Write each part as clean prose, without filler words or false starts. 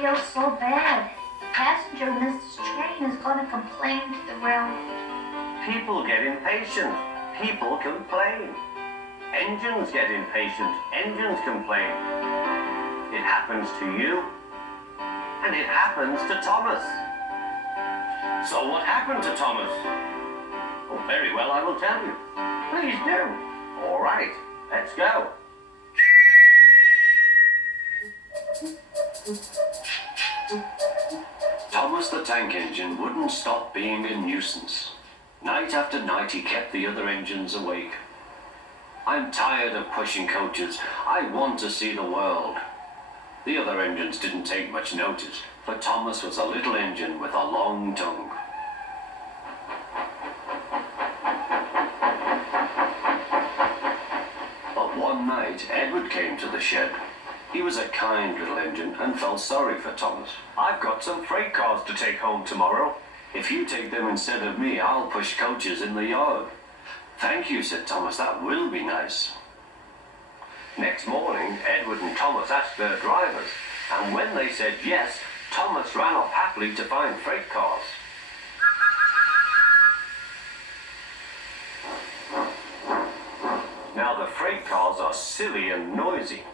feel so bad. The passenger in this train is going to complain to the railroad. People get impatient. People complain. Engines get impatient. Engines complain. It happens to you. And it happens to Thomas. So what happened to Thomas? Well, very well, I will tell you. Please do. All right, let's go. Thomas the Tank Engine wouldn't stop being a nuisance. Night after night he kept the other engines awake. I'm tired of pushing coaches. I want to see the world. The other engines didn't take much notice, but Thomas was a little engine with a long tongue. But one night, Edward came to the shed. He was a kind little engine and felt sorry for Thomas. I've got some freight cars to take home tomorrow. If you take them instead of me, I'll push coaches in the yard. Thank you, said Thomas. That will be nice. Next morning, Edward and Thomas asked their drivers, and when they said yes, Thomas ran off happily to find freight cars. Now, the freight cars are silly and noisy.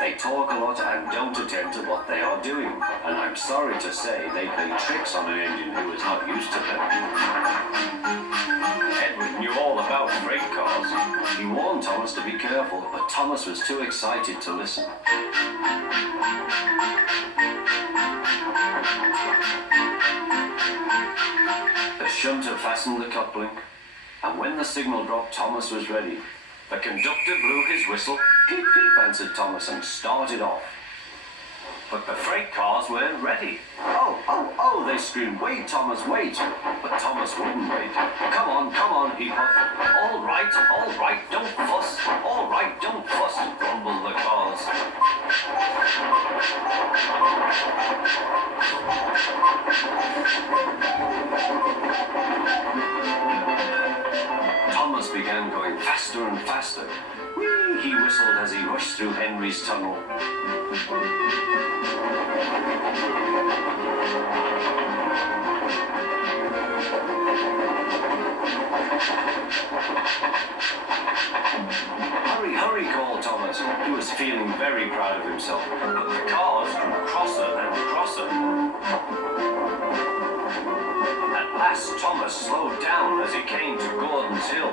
They talk a lot and don't attend to what they are doing, and I'm sorry to say they play tricks on an engine who is not used to them. Edward knew all about freight cars. He warned Thomas to be careful, but Thomas was too excited to listen. The shunter fastened the coupling, and when the signal dropped, Thomas was ready. The conductor blew his whistle. Peep, peep, answered Thomas, and started off. But the freight cars weren't ready. Oh, oh, oh, they screamed, wait, Thomas, wait. But Thomas wouldn't wait. Come on, he puffed. All right, don't fuss. All right, don't fuss, grumbled the cars. Thomas began going faster and faster. Whee, he whistled as he rushed through Henry's tunnel. Hurry, hurry, called Thomas. He was feeling very proud of himself, but the cars grew crosser and crosser. At last, Thomas slowed down as he came to Gordon's Hill.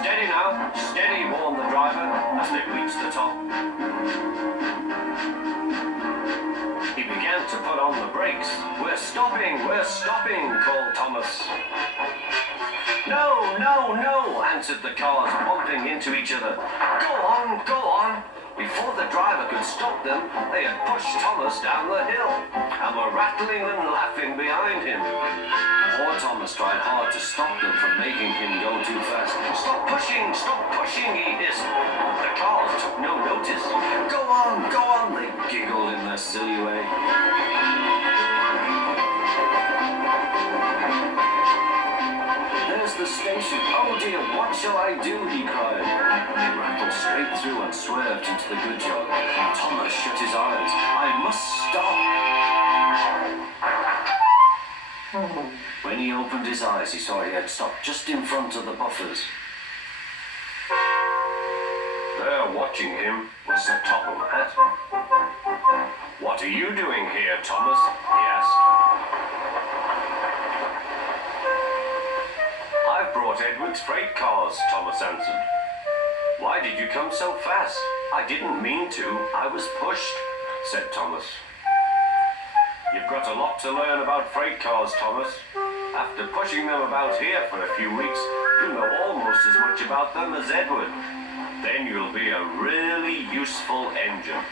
Steady now, steady, warned the driver as they reached the top. He began to put on the brakes. We're stopping, called Thomas. No, no, no, answered the cars, bumping into each other. Go on. Before the driver could stop them, they had pushed Thomas down the hill and were rattling and laughing behind him. Poor Thomas tried hard to stop them from making him go too fast. Stop pushing, he hissed. The cars took no notice. Go on, they giggled in their silly way. There's the station. Oh dear, what shall I do? He cried. They rattled straight through and swerved into the goods yard. Thomas shut his eyes. I must stop. When he opened his eyes, he saw he had stopped just in front of the buffers. There, watching him, was the Topham Hatt. What are you doing here, Thomas? He asked. I've brought Edward's freight cars, Thomas answered. Why did you come so fast? I didn't mean to. I was pushed, said Thomas. You've got a lot to learn about freight cars, Thomas. After pushing them about here for a few weeks, you know almost as much about them as Edward. Then you'll be a really useful engine.